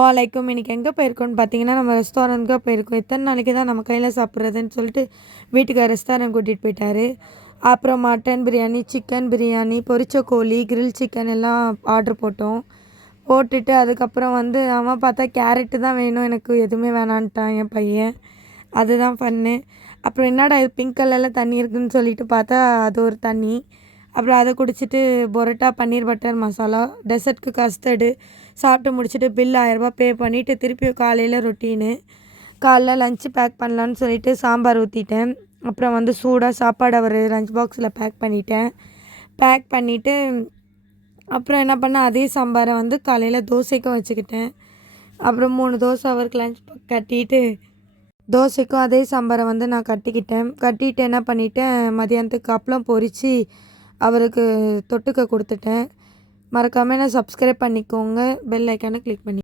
அலைக்கும் இன்றைக்கி எங்கே போயிருக்கோன்னு பார்த்தீங்கன்னா, நம்ம ரெஸ்டாரண்ட்க்கு போயிருக்கோம். எத்தனை நாளைக்கு தான் நம்ம கையில் சாப்பிட்றதுன்னு சொல்லிட்டு வீட்டுக்கார் ரெஸ்டாரண்ட் கூட்டிகிட்டு போயிட்டாரு. அப்புறம் மட்டன் பிரியாணி, சிக்கன் பிரியாணி, பொரிச்ச கோழி, கிரில் சிக்கன் எல்லாம் ஆர்டர் போட்டோம். போட்டுட்டு அதுக்கப்புறம் அவன் பார்த்தா கேரட்டு தான் வேணும், எனக்கு எதுவுமே வேணான்ட்டான் என் பையன். அதுதான் ஃபன்னு. அப்புறம் என்னடா இது பிங்க் கலரில் தண்ணி இருக்குதுன்னு சொல்லிட்டு பார்த்தா அது ஒரு தண்ணி. அப்புறம் அதை குடிச்சிட்டு பரோட்டா, பன்னீர் பட்டர் மசாலா, டெசர்ட்க்கு கஸ்டர்டு சாப்பிட்டு முடிச்சுட்டு பில் 1000 பே பண்ணிவிட்டு திருப்பி காலையில் ரொட்டீனு. காலைல லஞ்சு பேக் பண்ணலான்னு சொல்லிட்டு சாம்பார் ஊற்றிட்டேன். அப்புறம் சூடாக சாப்பாடு ஒரு லஞ்ச் பாக்ஸில் பேக் பண்ணிட்டேன். பேக் பண்ணிவிட்டு அப்புறம் என்ன பண்ணேன், அதே சாம்பாரை காலையில் தோசைக்கும் வச்சுக்கிட்டேன். அப்புறம் 3 தோசை அவருக்கு லஞ்ச் கட்டிட்டு தோசைக்கும் அதே சாம்பாரை நான் கட்டிட்டு என்ன பண்ணிட்டேன், மதியானத்துக்கு அப்பளம் பொரித்து அவருக்கு தொட்டுக்க கொடுத்துட்டேன். மறக்காமல் என்ன சப்ஸ்கிரைப் பண்ணிக்கோங்க, பெல் ஐக்கானை கிளிக் பண்ணி